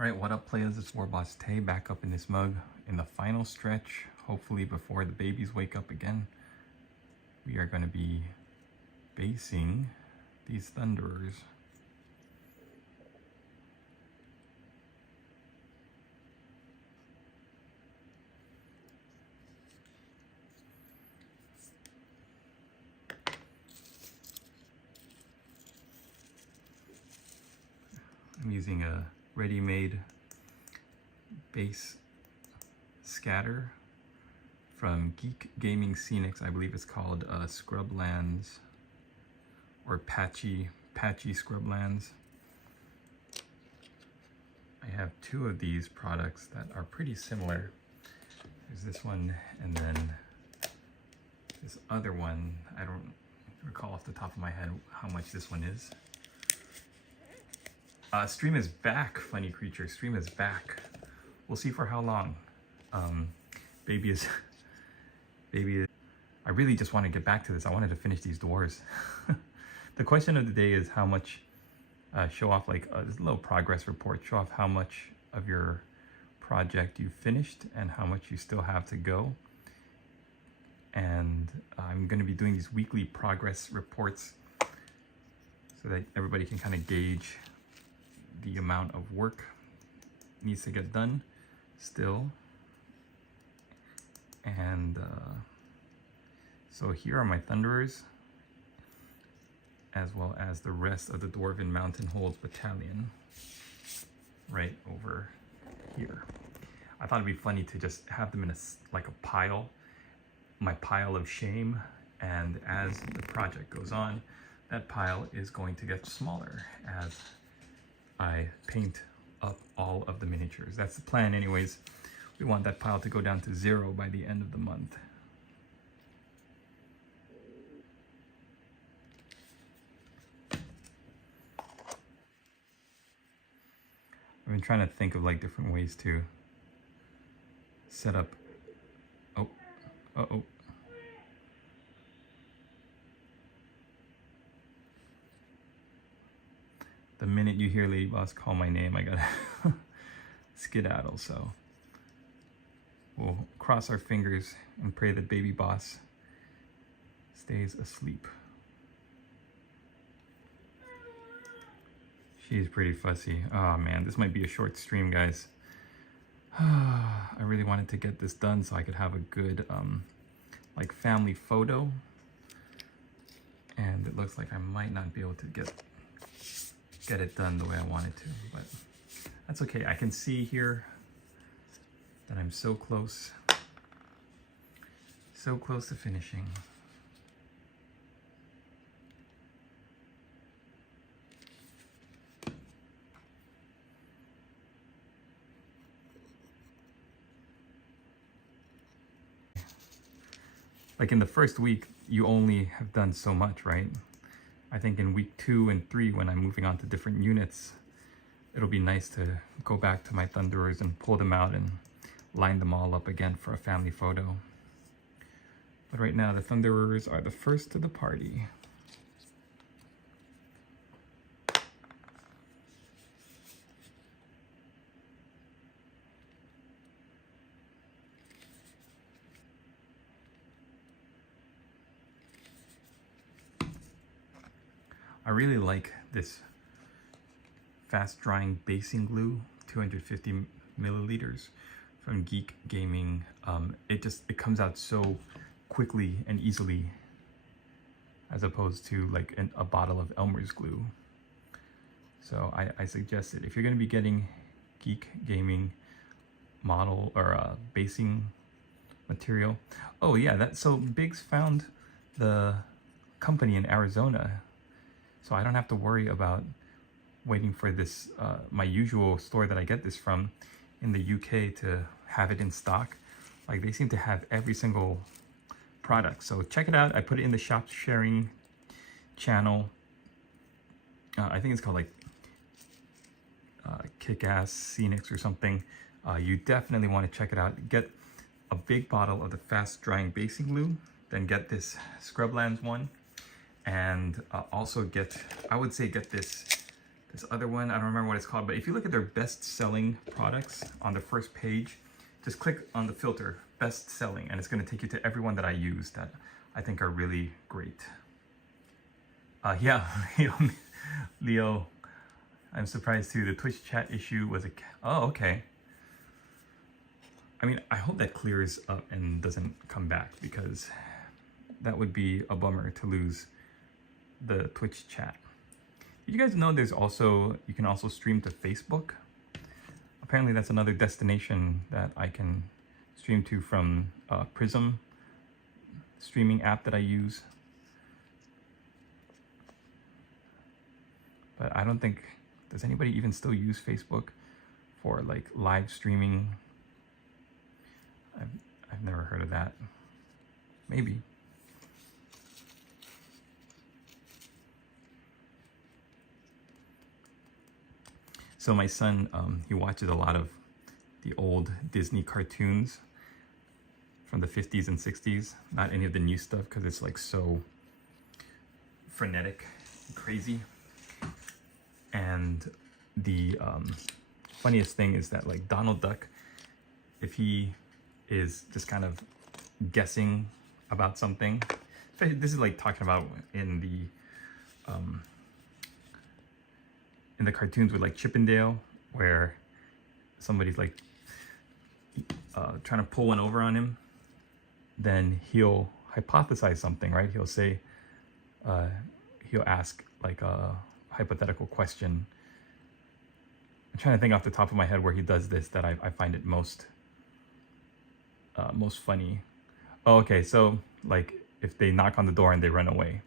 Alright, what up players, it's WarbossTae back up in this mug in the final stretch, hopefully before the babies wake up again. We are going to be basing these Thunderers. I'm using a ready-made base scatter from Geek Gaming Scenics. I believe it's called Scrublands or Patchy Scrublands. I have two of these products that are pretty similar. There's this one and then this other one. I don't recall off the top of my head how much this one is. Stream is back, funny creature. Stream is back. We'll see for how long. Baby is. I really just want to get back to this. I wanted to finish these doors. The question of the day is how much. Show off like a little progress report. Show off how much of your project you finished and how much you still have to go. And I'm going to be doing these weekly progress reports so that everybody can kind of gauge the amount of work needs to get done still. And so here are my Thunderers, as well as the rest of the Dwarven Mountain Holds Battalion right over here. I thought it'd be funny to just have them in like a pile, my pile of shame, and as the project goes on, that pile is going to get smaller as I paint up all of the miniatures. That's the plan anyways. We want that pile to go down to 0 by the end of the month. I've been trying to think of like different ways to set up. Oh, uh-oh. The minute you hear Lady Boss call my name, I gotta skedaddle, so we'll cross our fingers and pray that Baby Boss stays asleep. She's pretty fussy. Oh man, this might be a short stream, guys. I really wanted to get this done so I could have a good like family photo, and it looks like I might not be able to get it done the way I wanted to, but that's okay. I can see here that I'm so close to finishing. Like in the first week, you only have done so much, right? I think in week 2 and 3, when I'm moving on to different units, it'll be nice to go back to my Thunderers and pull them out and line them all up again for a family photo. But right now, the Thunderers are the first to the party. I really like this fast drying basing glue, 250 milliliters from Geek Gaming. It comes out so quickly and easily as opposed to like a bottle of Elmer's glue. So I suggest it. If you're going to be getting Geek Gaming model or basing material. Oh yeah, so Biggs found the company in Arizona. So I don't have to worry about waiting for this, my usual store that I get this from in the UK to have it in stock. Like they seem to have every single product. So check it out. I put it in the shop sharing channel. I think it's called like Kick-Ass Scenics or something. You definitely want to check it out. Get a big bottle of the fast drying basing glue, then get this Scrublands one. And also I would say get this this other one, I don't remember what it's called, but if you look at their best-selling products on the first page, just click on the filter, best-selling, and it's going to take you to everyone that I use that I think are really great. Yeah, Leo, I'm surprised too. The Twitch chat issue was a... Oh, okay. I mean, I hope that clears up and doesn't come back, because that would be a bummer to lose the Twitch chat. Did you guys know there's also, you can also stream to Facebook? Apparently that's another destination that I can stream to from Prism streaming app that I use. But I don't think, does anybody even still use Facebook for like live streaming? I've never heard of that. Maybe. So my son, he watches a lot of the old Disney cartoons from the 50s and 60s. Not any of the new stuff, because it's like so frenetic and crazy. And the funniest thing is that like Donald Duck, if he is just kind of guessing about something, this is like talking about in the cartoons with like Chippendale, where somebody's like trying to pull one over on him, then he'll hypothesize something, right? He'll say, he'll ask like a hypothetical question. I'm trying to think off the top of my head where he does this that I find it most funny. Oh, okay, so like if they knock on the door and they run away,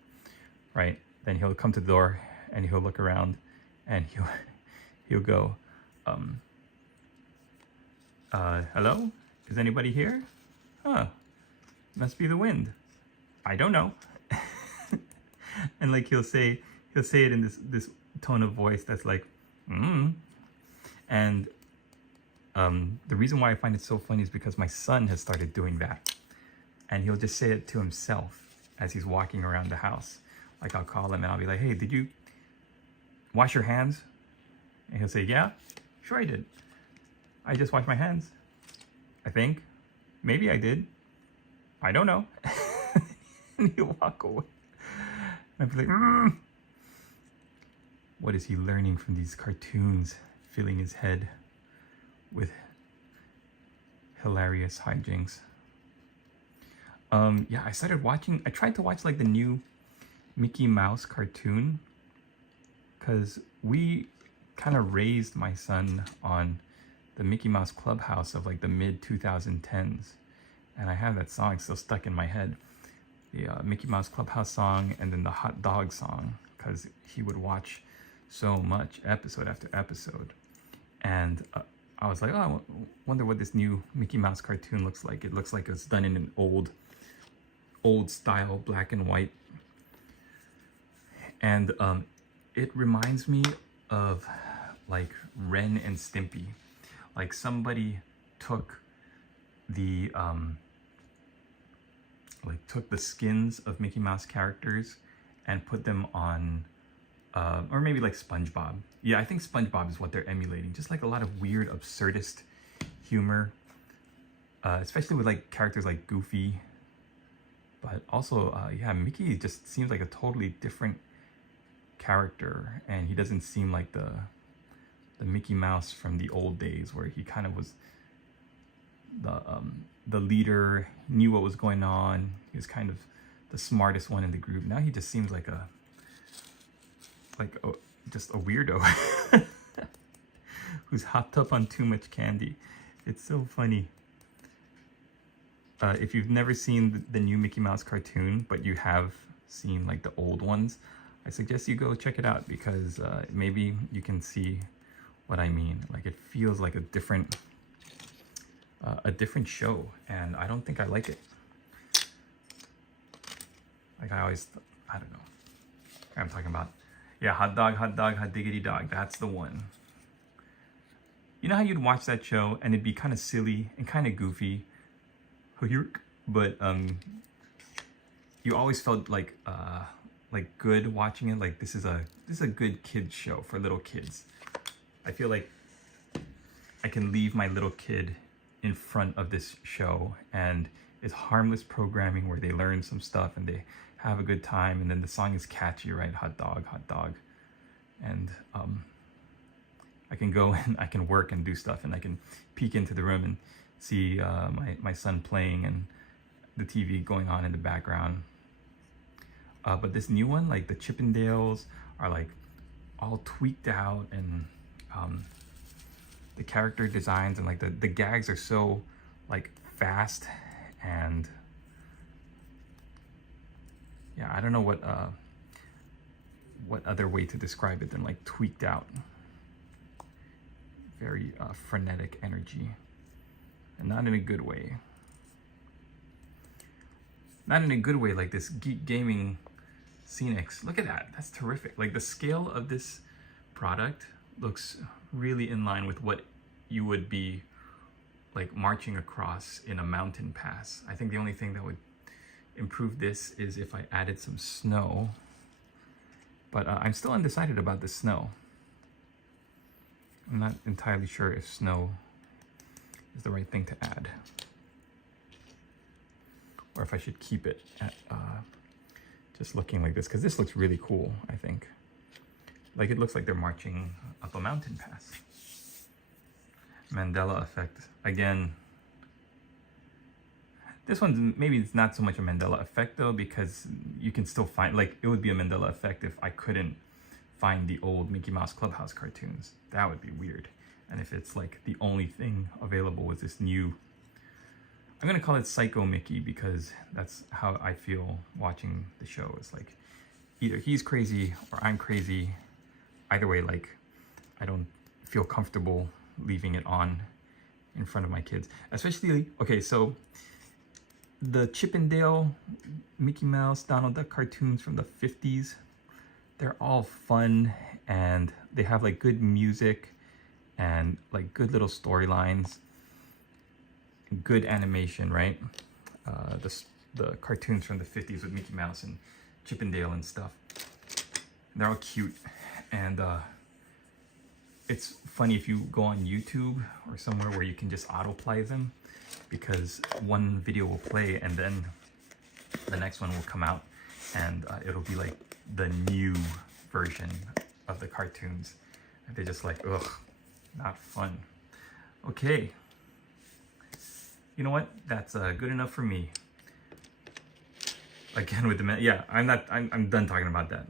right? Then he'll come to the door and he'll look around and he'll go, hello? Is anybody here? Huh, must be the wind. I don't know. And like he'll say it in this tone of voice that's like, And the reason why I find it so funny is because my son has started doing that. And he'll just say it to himself as he's walking around the house. Like I'll call him and I'll be like, hey, did you wash your hands? And he'll say, yeah, sure I did. I just washed my hands. I think. Maybe I did. I don't know. And he'll walk away. And I'll be like, What is he learning from these cartoons, filling his head with hilarious hijinks? Yeah, I tried to watch like the new Mickey Mouse cartoon, because we kind of raised my son on the Mickey Mouse Clubhouse of like the mid 2010s. And I have that song still stuck in my head. The Mickey Mouse Clubhouse song, and then the hot dog song, because he would watch so much episode after episode. And I was like, oh, I wonder what this new Mickey Mouse cartoon looks like. It looks like it's done in an old style, black and white. And it reminds me of like Ren and Stimpy. Like somebody took the skins of Mickey Mouse characters and put them on, or maybe like SpongeBob. Yeah, I think SpongeBob is what they're emulating. Just like a lot of weird, absurdist humor, especially with like characters like Goofy. But also, yeah, Mickey just seems like a totally different character, and he doesn't seem like the Mickey Mouse from the old days, where he kind of was the leader, knew what was going on. He was kind of the smartest one in the group. Now he just seems like just a weirdo who's hopped up on too much candy. It's so funny. If you've never seen the new Mickey Mouse cartoon, but you have seen like the old ones, I suggest you go check it out, because maybe you can see what I mean. Like it feels like a different show, and I don't think I like it. Like I don't know. I'm talking about, yeah, hot dog, hot diggity dog. That's the one. You know how you'd watch that show and it'd be kind of silly and kind of goofy, but you always felt like like good watching it. Like this is a good kids show for little kids. I feel like I can leave my little kid in front of this show, and it's harmless programming where they learn some stuff and they have a good time, and then the song is catchy, right? Hot dog, hot dog. And I can go and I can work and do stuff, and I can peek into the room and see my son playing and the TV going on in the background. But this new one, like the Chippendales are like all tweaked out, and the character designs and like the gags are so like fast, and yeah, I don't know what other way to describe it than like tweaked out. Very frenetic energy, and not in a good way. Not in a good way, like this Geek Gaming Scenics. Look at that, that's terrific. Like the scale of this product looks really in line with what you would be like marching across in a mountain pass. I think the only thing that would improve this is if I added some snow, but I'm still undecided about the snow. I'm not entirely sure if snow is the right thing to add, or if I should keep it at just looking like this, because this looks really cool, I think. Like it looks like they're marching up a mountain pass. Mandela effect. Again, this one's maybe it's not so much a Mandela effect though, because you can still find, like it would be a Mandela effect if I couldn't find the old Mickey Mouse Clubhouse cartoons. That would be weird. And if it's like the only thing available was this new, I'm gonna call it Psycho Mickey, because that's how I feel watching the show. It's like either he's crazy or I'm crazy. Either way, like I don't feel comfortable leaving it on in front of my kids. Especially, okay, so the Chippendale, Mickey Mouse, Donald Duck cartoons from the 50s, they're all fun, and they have like good music and like good little storylines, good animation, right? The cartoons from the 50s with Mickey Mouse and Chippendale and stuff, they're all cute. And it's funny if you go on YouTube or somewhere where you can just autoplay them, because one video will play and then the next one will come out, and it'll be like the new version of the cartoons. And they're just like, ugh, not fun. Okay, you know what? That's good enough for me. Again with the yeah, I'm done talking about that.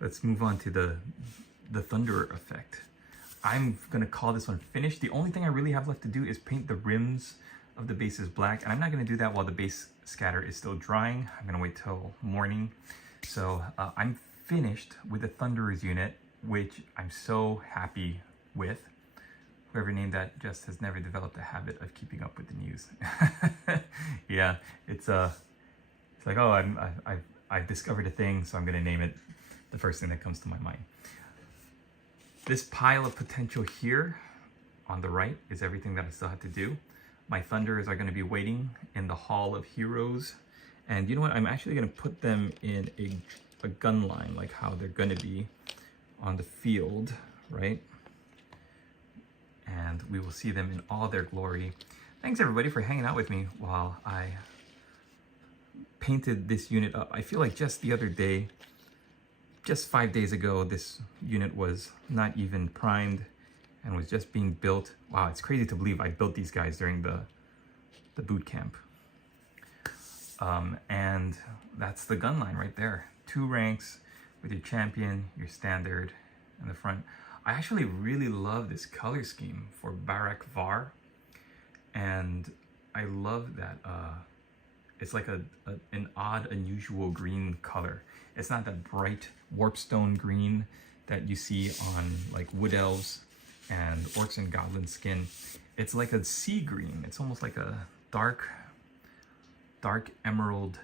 Let's move on to the Thunderer effect. I'm gonna call this one finished. The only thing I really have left to do is paint the rims of the bases black, and I'm not gonna do that while the base scatter is still drying. I'm gonna wait till morning. So I'm finished with the Thunderers unit, which I'm so happy with. Whoever named that just has never developed a habit of keeping up with the news. Yeah, it's like, oh, I've discovered a thing, so I'm gonna name it the first thing that comes to my mind. This pile of potential here on the right is everything that I still have to do. My Thunderers are going to be waiting in the Hall of Heroes. And you know what? I'm actually going to put them in a gun line, like how they're going to be on the field, right? And we will see them in all their glory. Thanks everybody for hanging out with me while I painted this unit up. I feel like just the other day, just 5 days ago, this unit was not even primed and was just being built. Wow, it's crazy to believe I built these guys during the boot camp. And that's the gun line right there. 2 ranks with your champion, your standard, and the front. I actually really love this color scheme for Barak Var, and I love that it's like an odd, unusual green color. It's not that bright warpstone green that you see on like wood elves and orcs and goblin skin. It's like a sea green. It's almost like a dark emerald.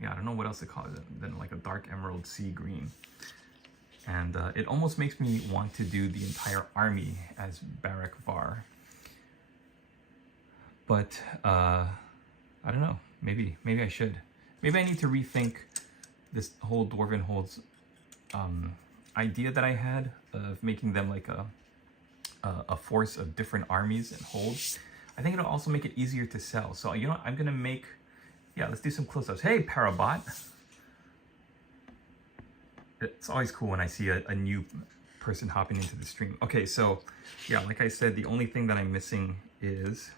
Yeah, I don't know what else to call it than like a dark emerald sea green. And it almost makes me want to do the entire army as Barak Var. But I don't know. Maybe I should. Maybe I need to rethink this whole Dwarven Holds idea that I had of making them like a force of different armies and holds. I think it'll also make it easier to sell. So you know what? I'm gonna make, yeah, let's do some close-ups. Hey, Parabot. It's always cool when I see a new person hopping into the stream. Okay, so yeah, like I said, the only thing that I'm missing is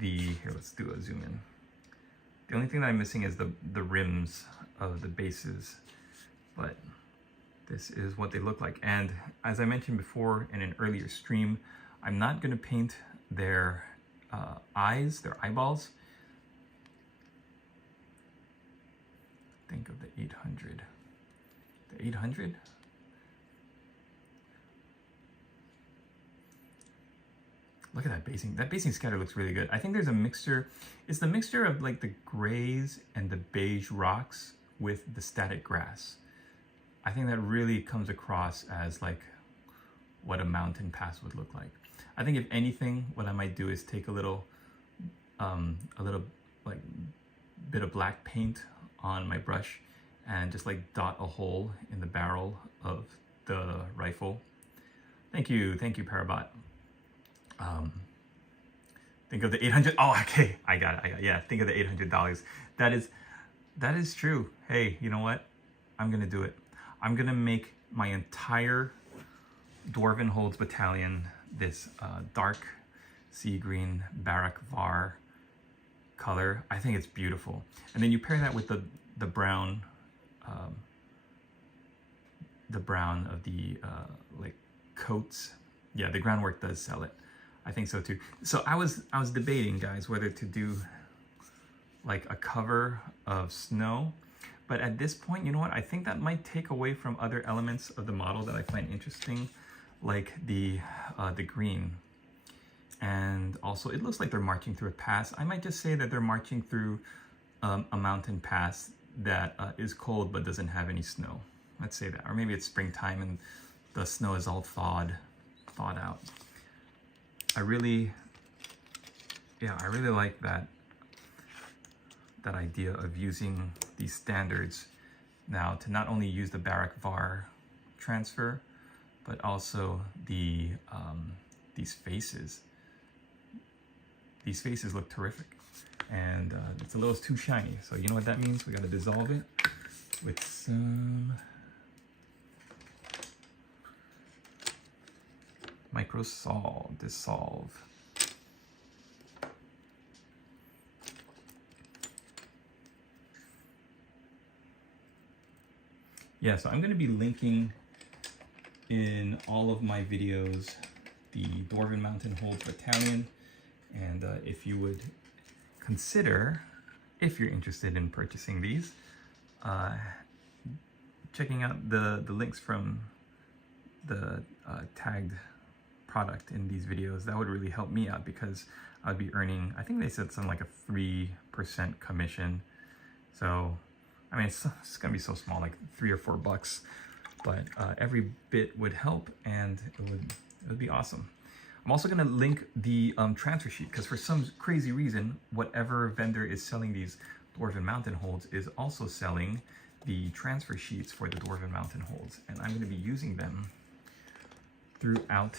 here, let's do a zoom in. The only thing that I'm missing is the rims of the bases, but this is what they look like. And as I mentioned before in an earlier stream, I'm not gonna paint their eyes, their eyeballs. Think of the 800. The 800? Look at that basing. That basing scatter looks really good. I think there's a mixture. It's the mixture of like the grays and the beige rocks with the static grass. I think that really comes across as like what a mountain pass would look like. I think if anything, what I might do is take a little like bit of black paint on my brush and just like dot a hole in the barrel of the rifle. Thank you, Parabot. Think of the 800. Oh, okay, I got it. Yeah, think of the $800. That is true. Hey, you know what? I'm gonna do it. I'm gonna make my entire Dwarven Holds battalion this dark sea green Barak Var color. I think it's beautiful. And then you pair that with the brown of the like coats. Yeah, the groundwork does sell it. I think so too. So I was debating, guys, whether to do like a cover of snow, but at this point, you know what? I think that might take away from other elements of the model that I find interesting, like the green. And also, it looks like they're marching through a pass. I might just say that they're marching through a mountain pass that is cold but doesn't have any snow. Let's say that, or maybe it's springtime and the snow is all thawed out. I really like that idea of using these standards now to not only use the Barak Var transfer, but also the these faces. These faces look terrific, and it's a little too shiny. So you know what that means? We got to dissolve it with some dissolve. Yeah, so I'm going to be linking in all of my videos the Dwarven Mountain Hold Battalion, and if you would consider, if you're interested in purchasing these, checking out the links from the tagged product in these videos, that would really help me out, because I'd be earning, I think they said something like a 3% commission. So I mean, it's gonna be so small, like $3 or $4, but every bit would help, and it would be awesome. I'm also gonna link the transfer sheet, because for some crazy reason, whatever vendor is selling these Dwarven Mountain Holds is also selling the transfer sheets for the Dwarven Mountain Holds, and I'm gonna be using them throughout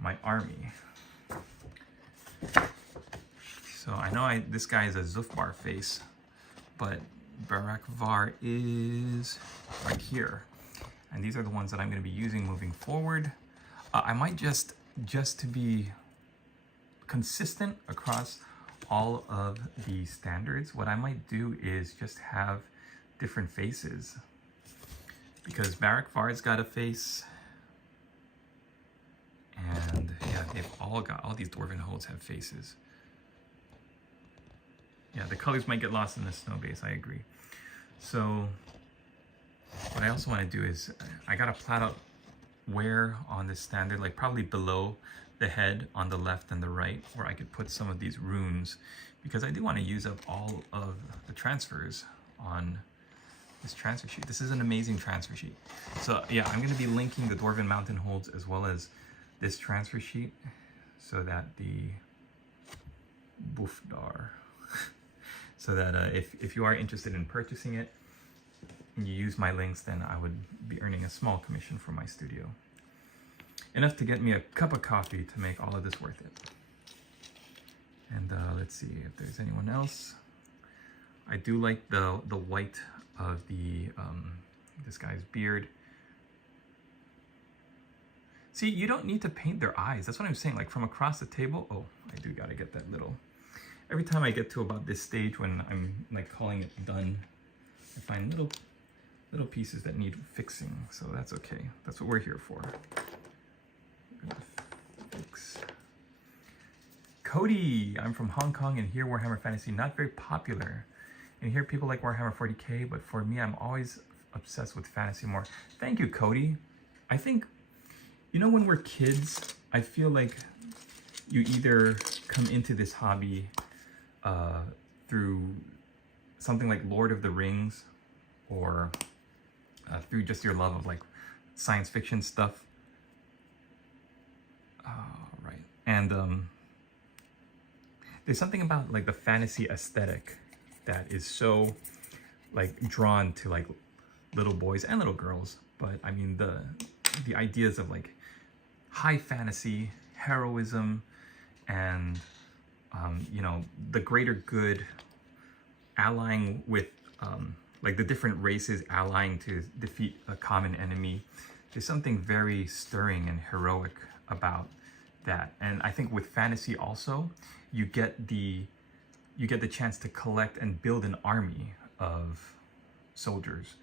my army. So I know this guy is a Zufbar face, but Barak Var is right here, and these are the ones that I'm going to be using moving forward. I might just to be consistent across all of the standards, what I might do is just have different faces, because Barak Var's got a face, and yeah, they've all these Dwarven Holds have faces. Yeah, the colors might get lost in the snow base, I agree. So what I also want to do is, I got to plat out where on this standard, like probably below the head on the left and the right, where I could put some of these runes, because I do want to use up all of the transfers on this transfer sheet. This is an amazing transfer sheet. So yeah, I'm going to be linking the Dwarven Mountain Holds as well as this transfer sheet, so that the Bufdar, so that if you are interested in purchasing it, and you use my links, then I would be earning a small commission for my studio. Enough to get me a cup of coffee to make all of this worth it. And let's see if there's anyone else. I do like the white of the this guy's beard. See, you don't need to paint their eyes. That's what I'm saying. Like from across the table. Oh, I do gotta get that little. Every time I get to about this stage when I'm like calling it done, I find little pieces that need fixing. So that's okay. That's what we're here for. Fix. Cody, I'm from Hong Kong, and here Warhammer Fantasy not very popular. And here people like Warhammer 40k, but for me, I'm always obsessed with fantasy more. Thank you, Cody. I think, you know, when we're kids, I feel like you either come into this hobby through something like Lord of the Rings, or through just your love of like science fiction stuff. Right. And there's something about like the fantasy aesthetic that is so like drawn to like little boys and little girls. But I mean the ideas of like high fantasy, heroism, and you know, the greater good, allying with like the different races allying to defeat a common enemy. There's something very stirring and heroic about that. And I think with fantasy also, you get the chance to collect and build an army of soldiers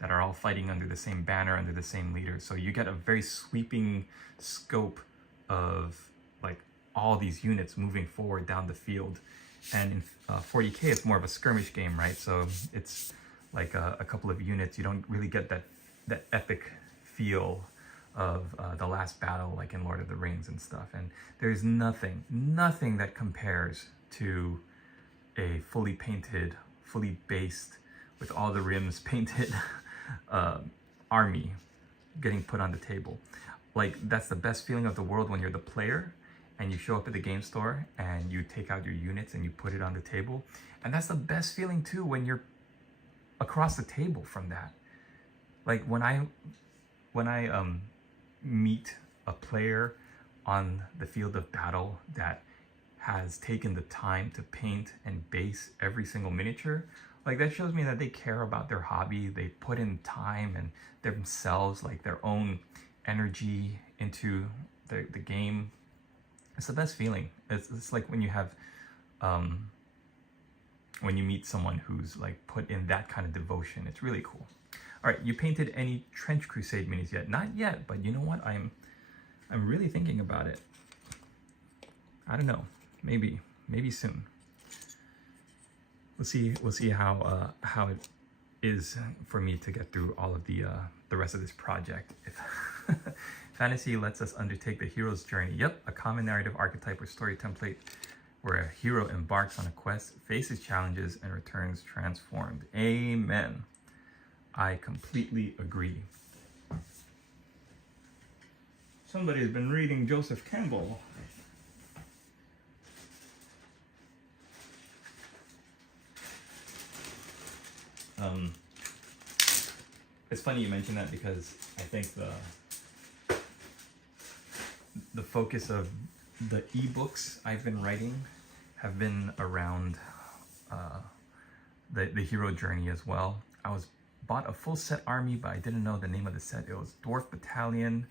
that are all fighting under the same banner, under the same leader. So you get a very sweeping scope of like all these units moving forward down the field. And in 40k, it's more of a skirmish game, right? So it's like a couple of units. You don't really get that epic feel of the last battle like in Lord of the Rings and stuff. And there's nothing that compares to a fully painted, fully based, with all the rims painted army getting put on the table. Like, that's the best feeling of the world when you're the player and you show up at the game store and you take out your units and you put it on the table. And that's the best feeling too when you're across the table from that. Like when I meet a player on the field of battle that has taken the time to paint and base every single miniature, like that shows me that they care about their hobby. They put in time and themselves, like their own energy into the game. It's the best feeling. It's like when you have when you meet someone who's like put in that kind of devotion. It's really cool. All right, you painted any Trench Crusade minis yet? Not yet, but you know what? I'm really thinking about it. I don't know. Maybe soon. We'll see how it is for me to get through all of the rest of this project. If fantasy lets us undertake the hero's journey. Yep, a common narrative archetype or story template where a hero embarks on a quest, faces challenges, and returns transformed. Amen. I completely agree. Somebody's been reading Joseph Campbell. It's funny you mention that because I think the focus of the ebooks I've been writing have been around the hero journey as well. I bought a full set army, but I didn't know the name of the set. It was Dwarf Battalion.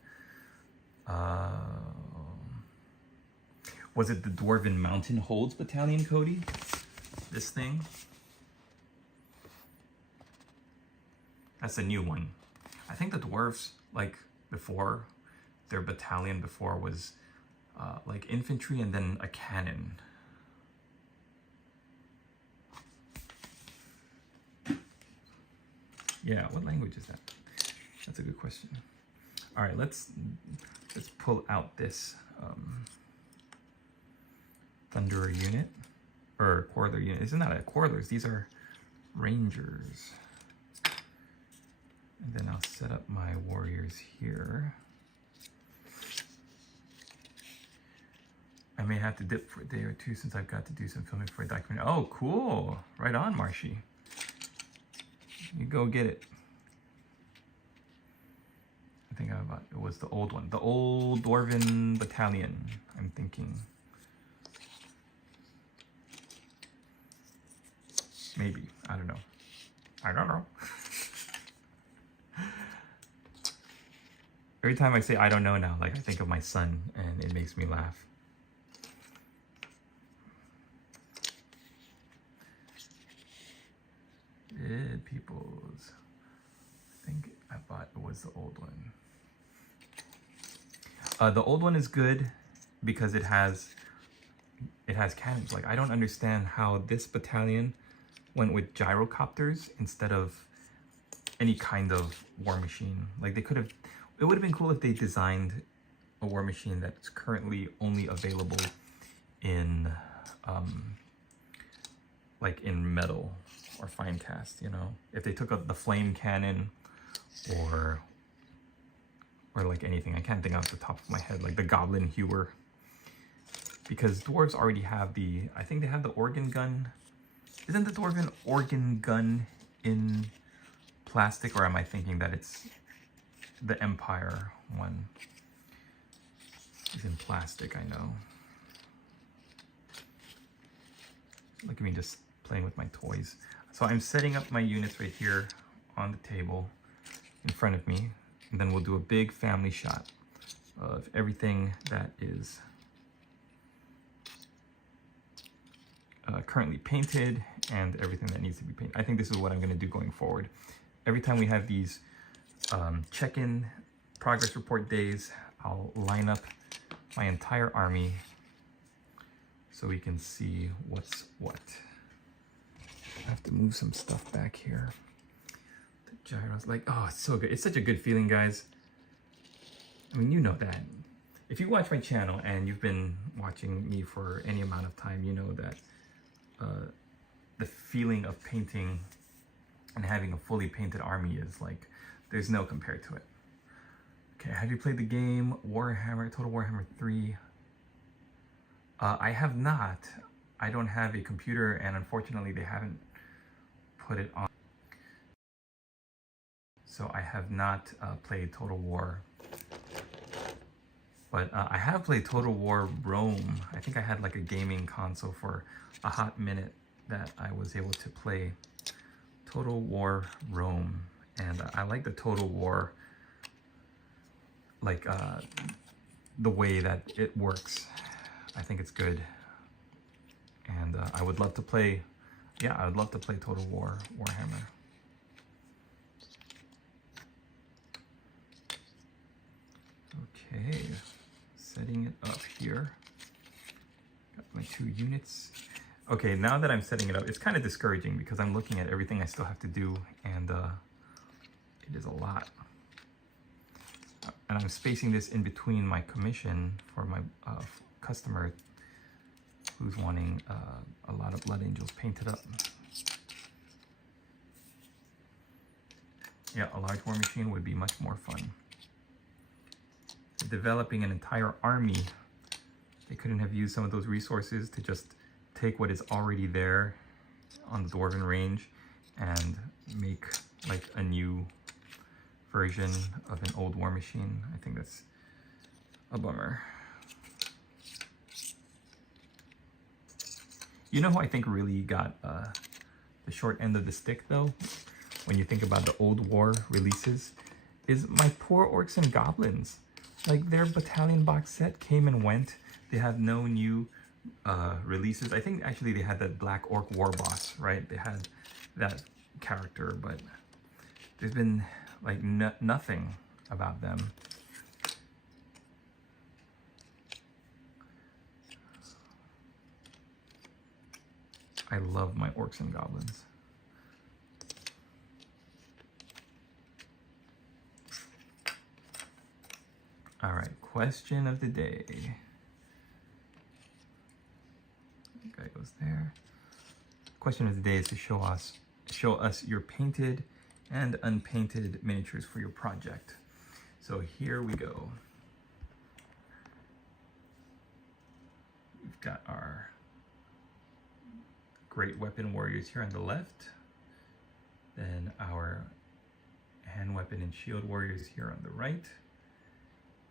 Was it the Dwarven Mountain Holds Battalion, Cody? This thing? That's a new one. I think the dwarves, like before, their battalion before was like infantry and then a cannon. Yeah, what language is that? That's a good question. All right, let's pull out this Thunderer unit, or Quarther unit. Isn't that a Quarters? These are Rangers. And then I'll set up my warriors here. I may have to dip for a day or two since I've got to do some filming for a documentary. Oh, cool. Right on, Marshy. You go get it. I bought? It was the old one. The old Dwarven Battalion, I'm thinking. Maybe. I don't know. I don't know. Every time I say I don't know now, like I think of my son and it makes me laugh. Dead Peoples. I think I bought it was the old one. The old one is good because it has cannons. Like I don't understand how this battalion went with gyrocopters instead of any kind of war machine. Like they could have, it would have been cool if they designed a war machine that's currently only available in like in metal or fine cast, you know? If they took up the flame cannon or like anything, I can't think off the top of my head, like the Goblin Hewer. Because dwarves already have the, I think they have the organ gun. Isn't the dwarven organ gun in plastic, or am I thinking that it's the Empire one? It's in plastic, I know. Look at me just playing with my toys. So I'm setting up my units right here on the table in front of me, and then we'll do a big family shot of everything that is currently painted and everything that needs to be painted. I think this is what I'm going to do going forward. Every time we have these check-in progress report days, I'll line up my entire army so we can see what's what. I have to move some stuff back here. The gyros, like, oh, it's so good. It's such a good feeling, guys. I mean, you know that. If you watch my channel and you've been watching me for any amount of time, you know that the feeling of painting and having a fully painted army is like, there's no compare to it. Okay, have you played the game Warhammer, Total Warhammer 3? I have not. I don't have a computer, and unfortunately they haven't put it on. So I have not played Total War. But I have played Total War Rome. I think I had like a gaming console for a hot minute that I was able to play Total War Rome. And I like the Total War, like the way that it works. I think it's good. And I would love to play, yeah, I would love to play Total War Warhammer. Okay, setting it up here. Got my 2 units. Okay, now that I'm setting it up, it's kind of discouraging because I'm looking at everything I still have to do, and it is a lot. And I'm spacing this in between my commission for my customer who's wanting a lot of Blood Angels painted up. Yeah, a large war machine would be much more fun. Developing an entire army, they couldn't have used some of those resources to just take what is already there on the Dwarven range and make like a new version of an old war machine. I think that's a bummer. You know who I think really got the short end of the stick though, when you think about the old war releases, is my poor orcs and goblins. Like their battalion box set came and went. They have no new releases. I think actually they had that Black Orc War Boss, right? They had that character, but there's been like nothing about them. I love my orcs and goblins. All right, question of the day. Guy goes there. Question of the day is to show us your painted and unpainted miniatures for your project. So here we go. We've got our great weapon warriors here on the left, then our hand weapon and shield warriors here on the right,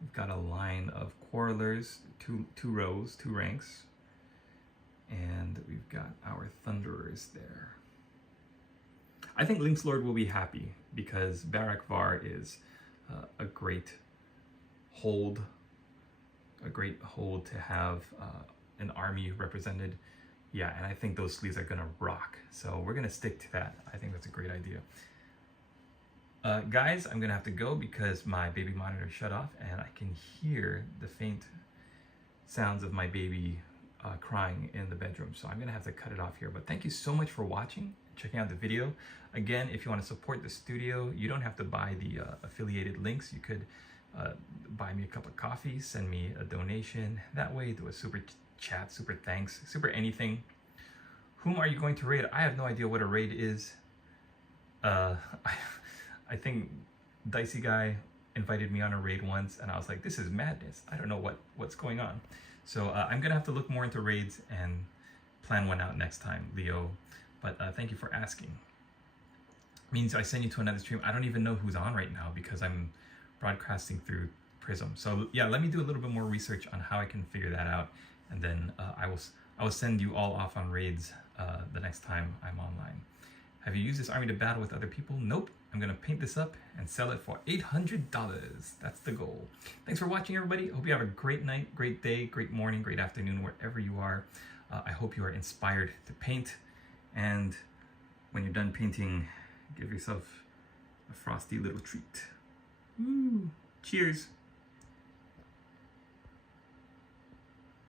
We've got a line of quarrelers, two rows, two ranks. And we've got our thunderers there. I think Link's Lord will be happy because Barak Var is a great hold to have an army represented. Yeah, and I think those sleeves are gonna rock. So we're gonna stick to that. I think that's a great idea. Guys, I'm gonna have to go because my baby monitor shut off and I can hear the faint sounds of my baby crying in the bedroom. So I'm gonna have to cut it off here. But thank you so much for watching, checking out the video. Again, if you want to support the studio, you don't have to buy the affiliated links. You could buy me a cup of coffee, send me a donation. That way, do a super chat, super thanks, super anything. Whom are you going to raid? I have no idea what a raid is. I think Dicey Guy invited me on a raid once, and I was like, this is madness. I don't know what's going on. So I'm gonna have to look more into raids and plan one out next time, Leo. But thank you for asking. Means I send you to another stream. I don't even know who's on right now because I'm broadcasting through Prism. So yeah, let me do a little bit more research on how I can figure that out, and then I will send you all off on raids the next time I'm online. Have you used this army to battle with other people? Nope. I'm gonna paint this up and sell it for $800. That's the goal. Thanks for watching, everybody. Hope you have a great night, great day, great morning, great afternoon, wherever you are. I hope you are inspired to paint, and when you're done painting, give yourself a frosty little treat. Woo. Cheers.